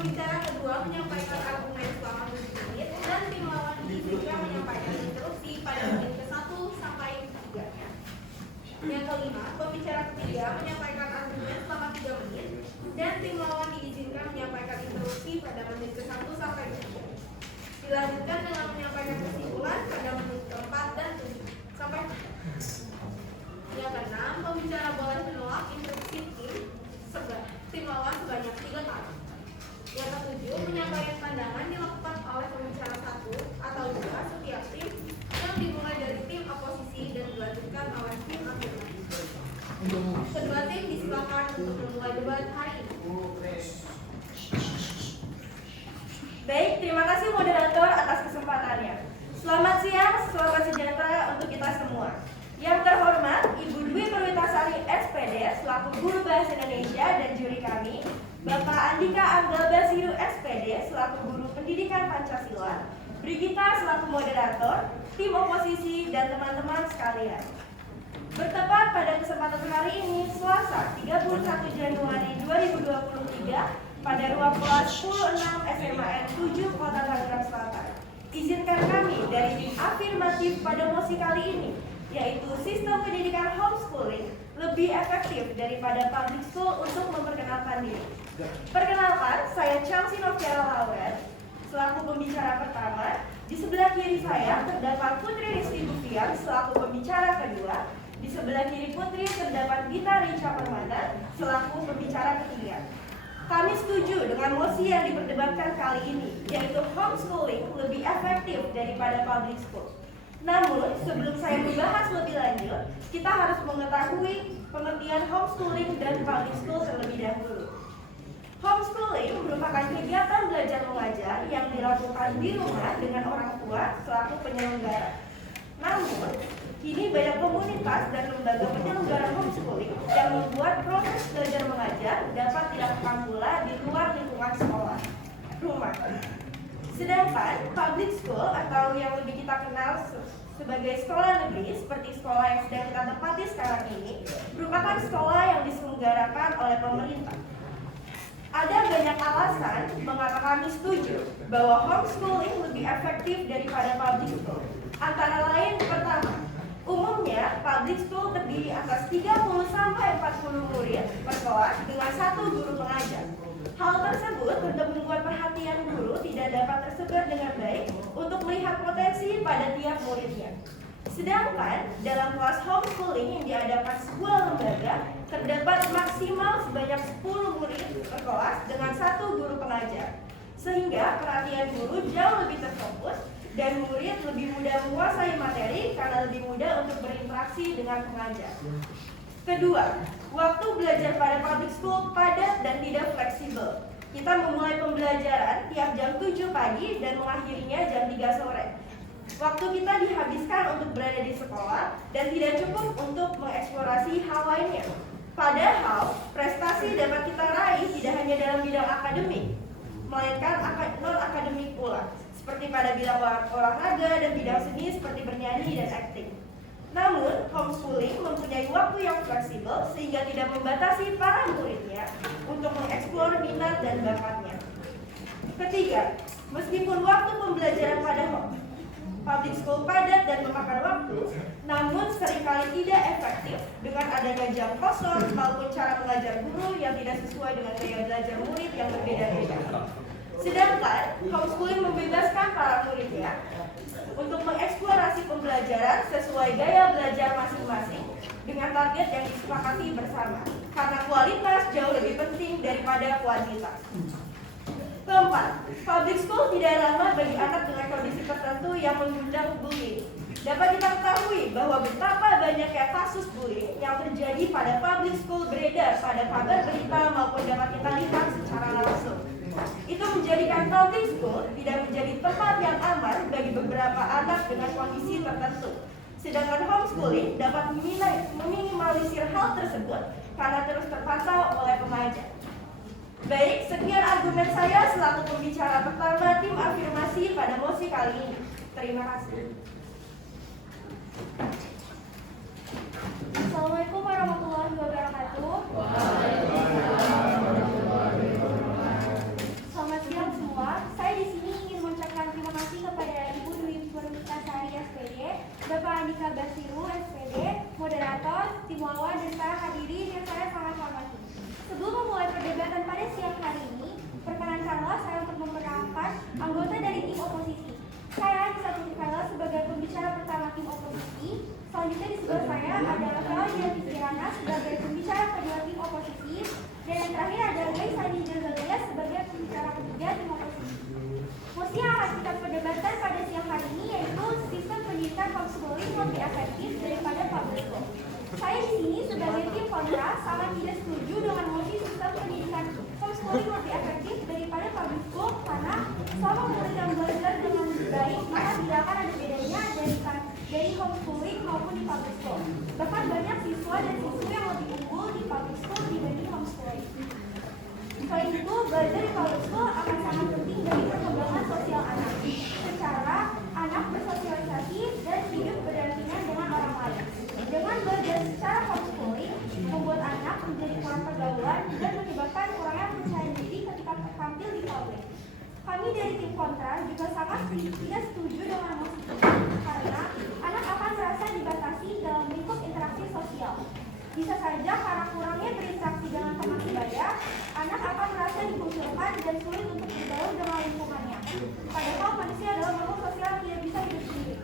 pembicara kedua menyampaikan argumen selama 7 menit dan tim lawan diizinkan menyampaikan interupsi pada menit ke-1 sampai 3. Yang kelima, pembicara ketiga menyampaikan argumen selama 3 menit dan tim lawan diizinkan menyampaikan interupsi pada menit ke-1 sampai 3. Dilanjutkan dengan menyampaikan kesimpulan pada menit ke-4 dan 7 sampai 3. Yang keenam, pembicara boleh menolak interupsi tim lawan sebanyak 3 kali. Yang ketujuh, menyampaikan pandangan dilakukan oleh pembicara 1 atau 2 setiap tim yang dimulai dari tim oposisi dan dilanjutkan oleh tim afirmatif. Kedua tim disilakan untuk memulai debat hari ini. Baik, terima kasih moderator atas kesempatannya. Selamat siang, selamat sejahtera untuk kita semua. Yang terhormat, Ibu Dwi Perwitasari SPD selaku Guru Bahasa Indonesia dan juri kami, Bapak Andika Anggal Basiru SPD selaku Guru Pendidikan Pancasila, Brigita selaku moderator, tim oposisi, dan teman-teman sekalian. Bertepat pada kesempatan hari ini, Selasa 31 Januari 2023, pada ruang kelas 10-6 SMAN 7 Kota Tangerang Selatan. Izinkan kami dari tim afirmatif pada mosi kali ini, yaitu sistem pendidikan homeschooling lebih efektif daripada public school untuk memperkenalkan diri. Perkenalkan, saya Chelsea Noviara Lauren, selaku pembicara pertama. Di sebelah kiri saya terdapat Putri Rizky Bufian selaku pembicara kedua. Di sebelah kiri Putri terdapat Gita Richa Permana selaku pembicara ketiga. Kami setuju dengan mosi yang diperdebatkan kali ini, yaitu homeschooling lebih efektif daripada public school. Namun, sebelum saya membahas lebih lanjut, kita harus mengetahui pengertian homeschooling dan public school terlebih dahulu. Homeschooling merupakan kegiatan belajar mengajar yang dilakukan di rumah dengan orang tua selaku penyelenggara. Namun, kini banyak komunitas dan lembaga penyelenggara homeschooling yang membuat proses belajar mengajar dapat dilakukan pula di luar lingkungan sekolah, rumah. Sedangkan public school atau yang lebih kita kenal sebagai sekolah negeri seperti sekolah yang sedang kita tempati sekarang ini merupakan sekolah yang diselenggarakan oleh pemerintah. Ada banyak alasan mengapa kami setuju bahwa homeschooling lebih efektif daripada public school. Antara lain, pertama, umumnya public school terdiri atas 30-40 murid per kelas dengan 1 guru pengajar. Hal tersebut untuk membuat perhatian guru tidak dapat tersebar dengan baik untuk melihat potensi pada tiap muridnya. Sedangkan dalam kelas homeschooling yang diadakan sebuah lembaga, terdapat maksimal sebanyak 10 murid per kelas dengan 1 guru pengajar. Sehingga perhatian guru jauh lebih terfokus dan murid lebih mudah menguasai materi karena lebih mudah untuk berinteraksi dengan pengajar. Kedua, waktu belajar pada public school padat dan tidak fleksibel. Kita memulai pembelajaran tiap jam 7 pagi dan mengakhirinya jam 3 sore. Waktu kita dihabiskan untuk berada di sekolah dan tidak cukup untuk mengeksplorasi hal lainnya. Padahal, prestasi dapat kita raih tidak hanya dalam bidang akademik, melainkan non-akademik pula, seperti pada bidang olahraga dan bidang seni seperti bernyanyi dan akting. Namun, homeschooling mempunyai waktu yang fleksibel sehingga tidak membatasi para muridnya untuk mengeksplor minat dan bakatnya. Ketiga, meskipun waktu pembelajaran pada public school padat dan memakan waktu, namun seringkali tidak efektif dengan adanya jam kosong maupun cara mengajar guru yang tidak sesuai dengan gaya belajar murid yang berbeda-beda. Sedangkan homeschooling membebaskan para muridnya untuk mengeksplorasi pembelajaran sesuai gaya belajar masing-masing dengan target yang disepakati bersama, karena kualitas jauh lebih penting daripada kuantitas. Keempat, public school tidak ramah bagi anak dengan kondisi tertentu yang mengundang bullying. Dapat kita ketahui bahwa betapa banyaknya kasus bullying yang terjadi pada public school beredar pada kabar berita maupun dapat kita lihat secara langsung. Itu menjadikan public school tidak menjadi tempat yang aman bagi beberapa anak dengan kondisi tertentu. Sedangkan homeschooling dapat meminimalisir hal tersebut karena terus terpantau oleh pengajar. Baik, sekian argumen saya selaku pembicara pertama tim afirmasi pada mosi kali ini. Terima kasih. Assalamualaikum warahmatullahi wabarakatuh. Selamat Malika Basiru, SPD, moderator, tim Wawa, dan para hadirin yang saya sangat hormati. Sebelum memulai perdebatan pada siang hari ini, perkenankanlah saya untuk memperkenalkan anggota dari tim oposisi. Saya disatukan Kala sebagai pembicara pertama tim oposisi. Selanjutnya di sebelah saya adalah Claudia Kirana sebagai pembicara kedua tim oposisi. Dan yang terakhir adalah Gaisani Jazalia sebagai pembicara ketiga tim oposisi. Mosi yang akan kita perdebatkan pada siang hari ini yaitu sistem pendidikan homeschooling lebih efektif daripada public school. Saya di sini sebagai tim kontra sangat tidak setuju dengan mosi sistem pendidikan homeschooling lebih efektif daripada public school karena selama murid yang belajar dengan baik maka tidak akan ada bedanya dari homeschooling maupun di public school. Bahkan banyak siswa dan siswi yang lebih unggul di public school dibanding homeschooling. Selain itu, belajar di public school akan sangat penting bagi perkembangan sosial anak. Secara anak bersosialisasi dan hidup berdampingan dengan orang lain. Dengan belajar secara homeschooling, membuat anak menjadi kurang pergaulan dan menyebabkan kurangnya percaya diri ketika tampil di publik. Kami dari tim kontra juga sangat tidak setuju dengan mosi ini karena anak akan merasa dibatasi dalam lingkup interaksi sosial. Bisa saja karena kurangnya berinteraksi dengan teman sebaya, anak akan merasa dikucilkan dan sulit untuk bergaul dengan lingkungannya. Padahal manusia adalah makhluk sosial yang tidak bisa hidup sendiri.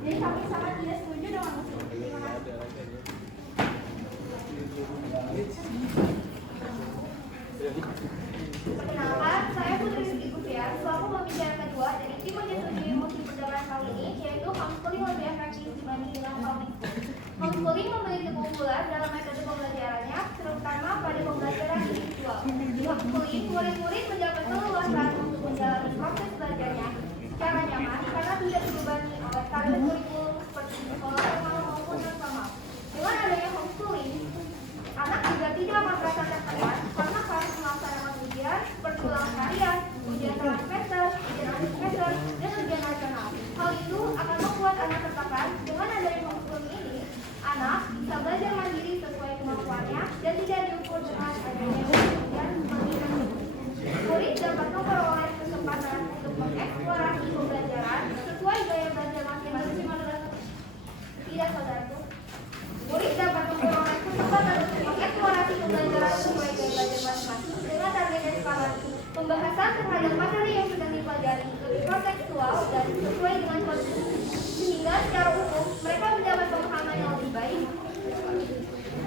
Jadi kami sangat tidak setuju dengan mosi ini. Terima kasih. Perkenalkan, saya Putri Rizky Gufian, selaku pembicara kedua dari tim menyetujui mosi perdebatan kali ini, yaitu homeschooling lebih efektif dibanding dengan public school. Homeschooling memiliki keunggulan dalam metode pembelajarannya, terutama pada pembelajaran individual. Di homeschooling, murid-murid mendapat keleluasaan untuk menjalani proses belajarnya secara nyaman karena tidak terbebani oleh target kurikulum seperti sekolah formal maupun non-formal. Dengan adanya homeschooling, anak juga tidak merasa tertekan karena harus melaksanakan ujian seperti ulangan harian, ujian tengah semester, ujian akhir semester, dan ujian nasional. Hal itu akan membuat anak tertekan. Dengan adanya homeschooling ini, anak bisa belajar mandiri sesuai kemampuannya dan tidak diukur dengan adanya ujian seperti itu. Murid dapat memperoleh kesempatan untuk mengeksplorasi pembelajaran sesuai gaya belajar masing-masing. Tidak, saudaraku. Murid dapat memperoleh kesempatan untuk mengeksplorasi pembelajaran sesuai gaya belajar masing-masing dengan target dan skala. Pembahasan terhadap materi yang sedang dipelajari lebih kontekstual dan sesuai dengan kondisi, sehingga secara umum mereka mendapat pemahaman yang lebih baik.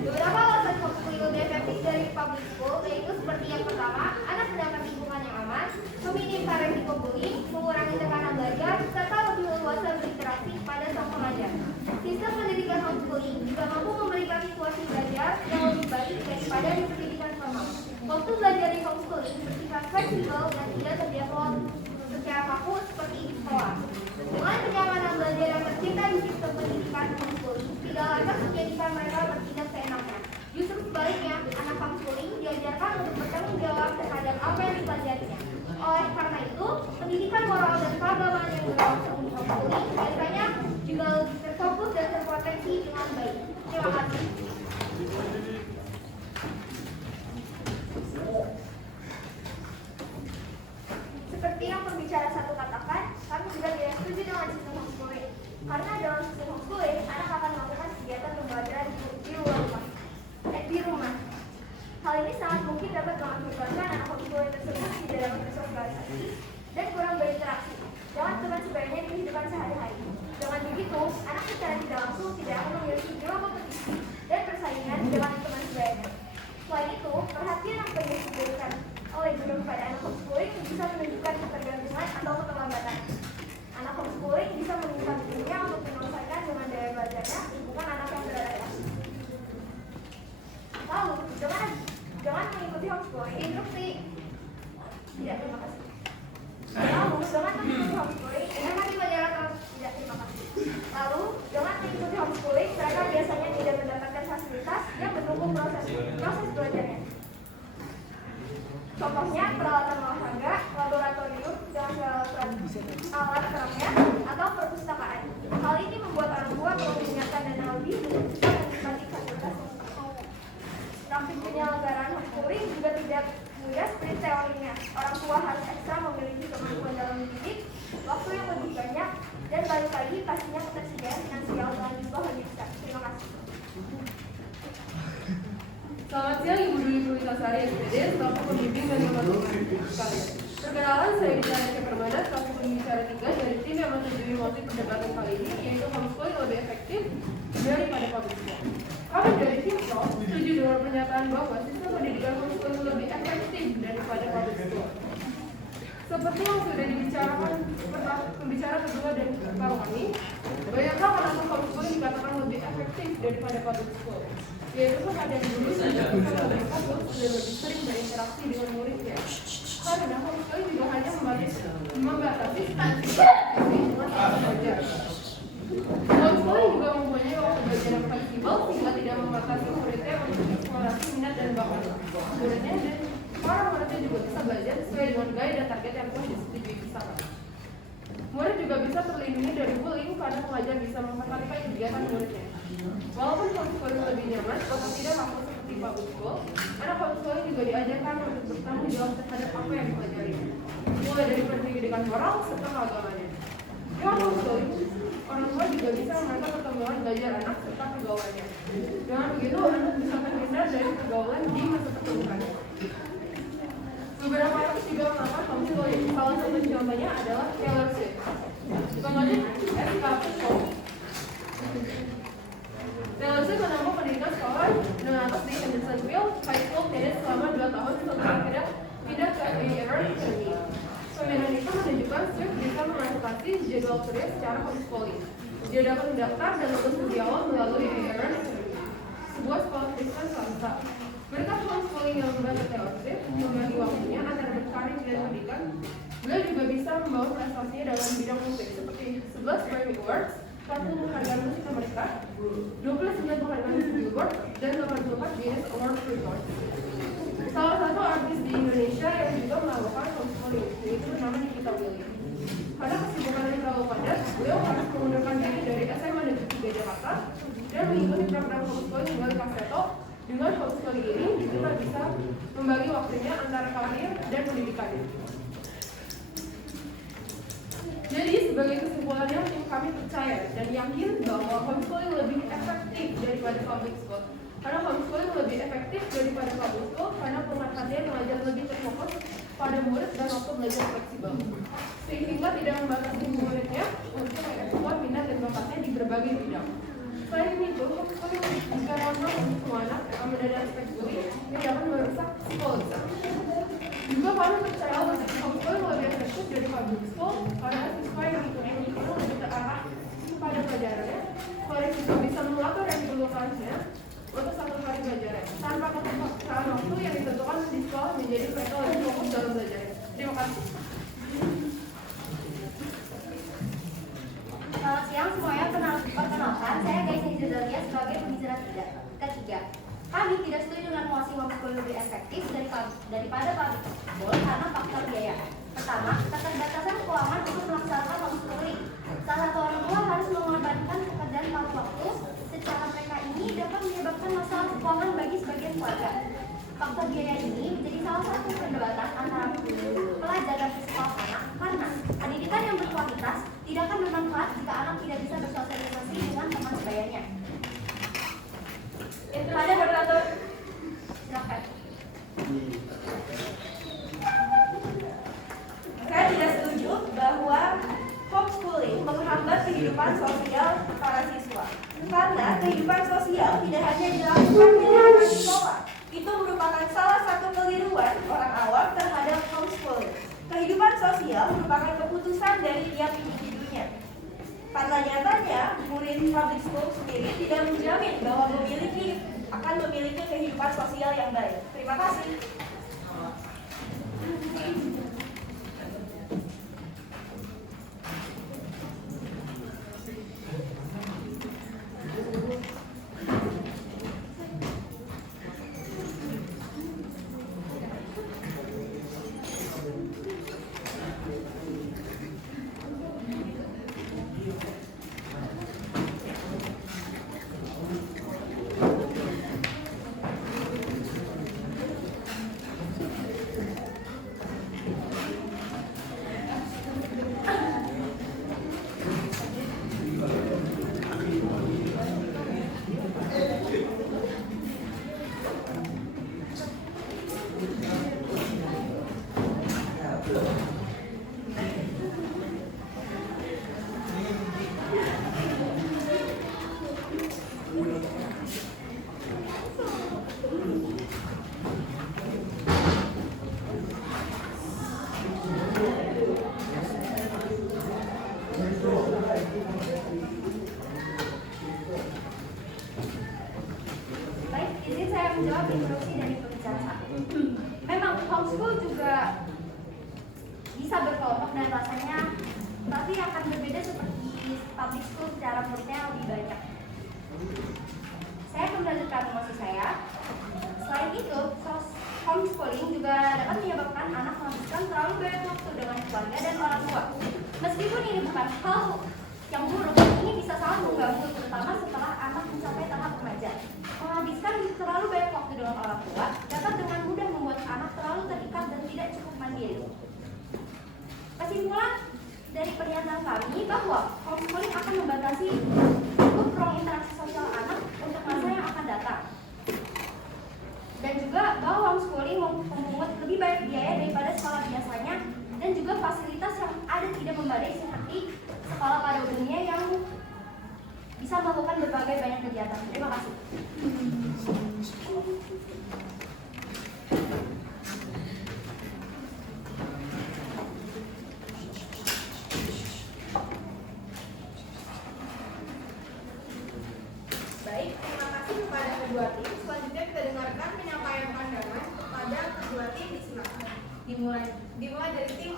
Beberapa alasan homeschooling lebih efektif dari public school yaitu seperti yang pertama, anak mendapat lingkungan yang aman, meminimkan resiko bullying, mengurangi tekanan belajar, serta lebih leluasa berinteraksi pada sang pengajar. Sistem pendidikan homeschooling juga mampu memberikan situasi belajar yang lebih baik daripada di pendidikan formal. Waktu belajar di homeschooling bersifat fleksibel dan tidak terdevelop secara kaku seperti di sekolah. Dengan kenyamanan belajar yang tercipta di sistem pendidikan homeschooling, tidak lantas menjadikan mereka bertindak seenaknya. Justru sebaliknya, anak homeschooling diajarkan untuk bertanggung jawab terhadap apa yang dipelajarinya. Oleh karena itu, pendidikan moral dan keagamaan yang berlangsung di homeschooling biasanya juga lebih terfokus dan terproteksi dengan baik. Terima kasih. Seperti yang pembicara satu katakan, kami juga tidak setuju dengan sistem homeschooling. Karena dalam sistem homeschooling, anak akan melakukan kegiatan pembelajaran di rumah. Hal ini sangat mungkin dapat mengakibatkan anak homeschooling tersebut tidak dapat bersosialisasi dan kurang berinteraksi dengan teman sebayanya di kehidupan sehari-hari. Dengan begitu, anak secara tidak langsung tidak akan memiliki jiwa kompetisi dan persaingan dengan teman sebayanya. Selain itu, perhatian yang banyak diberikan oleh guru kepada anak homeschooling bisa menunjukkan ketergantungan atau keterlambatan. Anak homeschooling bisa meminta gurunya untuk menyelesaikan dengan daya belajarnya, bukan anak yang beradaptasi. Lalu, dengan mengikuti homeschooling, instruksi tidak, terima kasih. Lalu, dengan mengikuti homeschooling, mereka biasanya tidak mendapatkan fasilitas yang mendukung proses belajarnya. Contohnya peralatan olahraga, laboratorium dengan alat keramnya, atau perpustakaan. Hal ini membuat orang tua perlu menyiapkan dana lebih untuk bisa menikmati fasilitas. Praktik penyelenggaraan homeschooling juga tidak mudah seperti teorinya. Orang tua harus ekstra memiliki kemampuan dalam mendidik, waktu yang lebih banyak, dan balik lagi pastinya ketersediaan finansial Intisari SPD selaku pembimbing dan pematungan sekalian. Perkenalan, saya Diana Permana selaku pembicara 3 dari tim yang menyetujui motif perdebatan kali ini, yaitu homeschooling lebih efektif daripada public school. Kami dari tim PRO setuju dengan pernyataan bahwa sistem pendidikan homeschooling lebih efektif daripada public school. Seperti yang sudah dibicarakan pembicara kedua dan paru kami, banyaklah kenapa homeschooling dikatakan lebih efektif daripada public school, yaitu kepada guru dan lebih fokus dan lebih sering berinteraksi dengan muridnya. Karena homeschooling juga hanya membatasi dengan waktu belajar. Homeschooling juga mempunyai waktu belajar yang fleksibel sehingga tidak membatasi muridnya untuk eksplorasi minat dan bakat muridnya, dan para muridnya juga bisa belajar sesuai dengan gaya dan target yang telah disetujui bersama. Murid juga bisa terlindungi dari bullying karena pengajar bisa memperhatikan kegiatan muridnya. Walaupun homeschooling lebih nyaman, atau tidak langsung seperti public school, anak homeschooling juga diajarkan untuk bertanggung jawab terhadap apa yang dipelajari, mulai dari pendidikan moral serta agamanya. Dengan homeschooling, orang tua juga bisa memantau perkembangan belajar anak serta pergaulannya. Dengan begitu, anak bisa terhindar dari pergaulan di masa pertumbuhannya. Beberapa kasus juga melakukan homeschooling. Salah satu contohnya adalah Taylor Swift. Pengajar SK Taylor Swift menempuh pendidikan sekolah dengan atas di Hendersonville High School Tennis selama 2 tahun setelah akhirnya pindah ke A&M Academy. Pemilihan itu menunjukkan Swift bisa mengadaptasi jadwal kuliah secara homeschooling. Dia dapat mendaftar dan lulus lebih awal melalui A&M Academy, sebuah sekolah Kristen swasta. Berkat homeschooling yang membantu Taylor Swift membagi waktunya antara berkarir dan pendidikan, beliau juga bisa membawa prestasinya dalam bidang musik seperti 11 Grammy Awards, 40 penghargaan musik Amerika, 29 penghargaan musik Billboard, dan 84 Guinness Award Records. Salah satu artis di Indonesia yang juga melakukan homeschooling, yaitu bernama Nikita Willy. Karena kesibukan yang terlalu padat, beliau harus mengundurkan diri dari SMA Negeri 3 Jakarta dan mengikuti program homeschooling melalui Kaseto. Dengan homeschooling ini, kita bisa membagi waktunya antara karir dan pendidikannya. Jadi, sebagai kesimpulannya, tim kami percaya dan yakin bahwa homeschooling lebih efektif daripada public school. Karena homeschooling lebih efektif daripada public school karena pemerhatian mengajar lebih terfokus pada murid dan waktu belajar fleksibel, sehingga tidak membatasi muridnya untuk mengeksplor minat dan bakatnya di berbagai bidang. Selain itu, homeschooling jika ramah untuk semua anak akan dari aspek bullying yang dapat merusak psikologi. Juga kami percaya bahwa homeschooling lebih efektif dari public school karena siswa yang mengikuti lebih terarah pada pelajarannya. Selain siswa bisa mengatur yang diperlukannya untuk satu hari belajar tanpa keterpaksaan waktu yang ditentukan di sekolah menjadi mereka lebih fokus dalam belajarnya. Terima kasih. Selamat siang semuanya, perkenalkan saya Gaisa Hizalia sebagai pembicara ketiga. Kami tidak setuju dengan polisi homeschooling lebih efektif daripada public school karena faktor biaya. Pertama, keterbatasan keuangan untuk melaksanakan homeschooling. Salah satu orang tua harus mengorbankan pekerjaan paruh waktu, secara mereka ini dapat menyebabkan masalah keuangan bagi sebagian keluarga. Faktor biaya ini menjadi salah satu perdebatan antara pelajar dan psikolog anak karena pendidikan yang berkualitas tidak akan bermanfaat jika anak tidak bisa bersosialisasi dengan teman sebayanya. Pada moderator, silakan. Saya tidak setuju bahwa homeschooling menghambat kehidupan sosial para siswa. Karena kehidupan sosial tidak hanya dilakukan di lingkungan sekolah. Itu merupakan salah satu keliruan orang awam terhadap homeschooling. Kehidupan sosial merupakan keputusan dari tiap individunya. Karena nyatanya, murid public school sendiri tidak menjamin bahwa akan memiliki kehidupan sosial yang baik. Terima kasih. dan rasanya, tapi akan berbeda seperti public school secara muridnya lebih banyak. Saya akan melanjutkan emosi saya. Selain itu, homeschooling juga dapat menyebabkan anak menghabiskan terlalu banyak waktu dengan keluarga dan orang tua. Meskipun ini bukan hal yang buruk, ini bisa sangat mengganggu, terutama setelah anak mencapai tahap remaja. Menghabiskan terlalu banyak waktu dengan orang tua dapat dengan mudah membuat anak terlalu terikat dan tidak cukup mandiri. Kesimpulan dari pernyataan kami bahwa homeschooling akan membatasi cukup ruang interaksi sosial anak untuk masa yang akan datang. Dan juga bahwa homeschooling memungut lebih banyak biaya daripada sekolah biasanya, dan juga fasilitas yang ada tidak memadai seperti sekolah pada umumnya yang bisa melakukan berbagai banyak kegiatan. Terima kasih. Baik, terima kasih kepada kedua tim. Selanjutnya kita dengarkan penyampaian pandangan kepada kedua tim di silakan. Dimulai dari tim.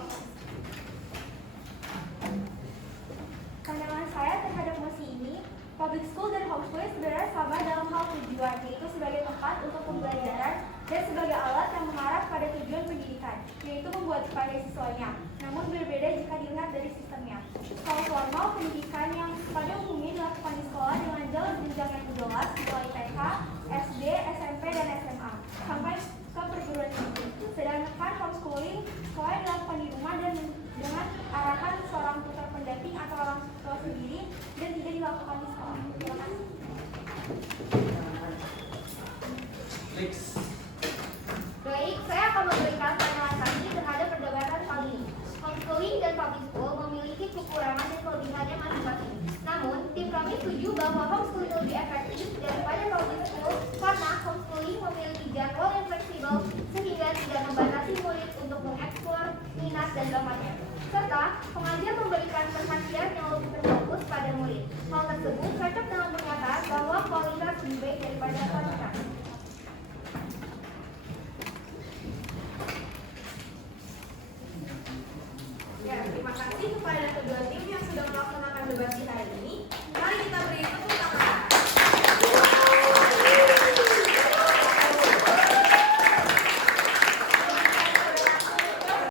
Pandangan saya terhadap mosi ini, public school dan homeschooling sebenarnya sama dalam hal tujuan, yaitu sebagai tempat untuk pembelajaran dan sebagai alat yang mengarah pada tujuan pendidikan, yaitu membuat supaya siswanya. Namun berbeda jika dilihat dari sistemnya. Kalau formal, pendidikan yang pada umumnya dilakukan di sekolah dengan jalur jenjang yang jelas, mulai TK, SD, SMP, dan SMA, sampai ke perguruan tinggi. Sedangkan homeschooling, sekolah yang dilakukan di rumah dan dengan arahan seorang tutor pendamping atau orang tua sendiri dan tidak dilakukan di sekolah. Terima kasih. Baik, saya akan memberikan pandangan kami terhadap perdebatan kali ini. Homeschooling dan public school memiliki kekurangan dan kelebihannya masing-masing. Namun, tim kami setuju bahwa homeschooling lebih efektif daripada public school karena homeschooling memiliki jadwal yang fleksibel sehingga tidak membatasi murid untuk mengeksplor minat dan bakatnya. Serta, pengajar memberikan perhatian yang lebih berfokus pada murid. Hal tersebut cocok dengan pernyataan bahwa kualitas lebih baik daripada kuantitas. Ya, terima kasih kepada kedua tim.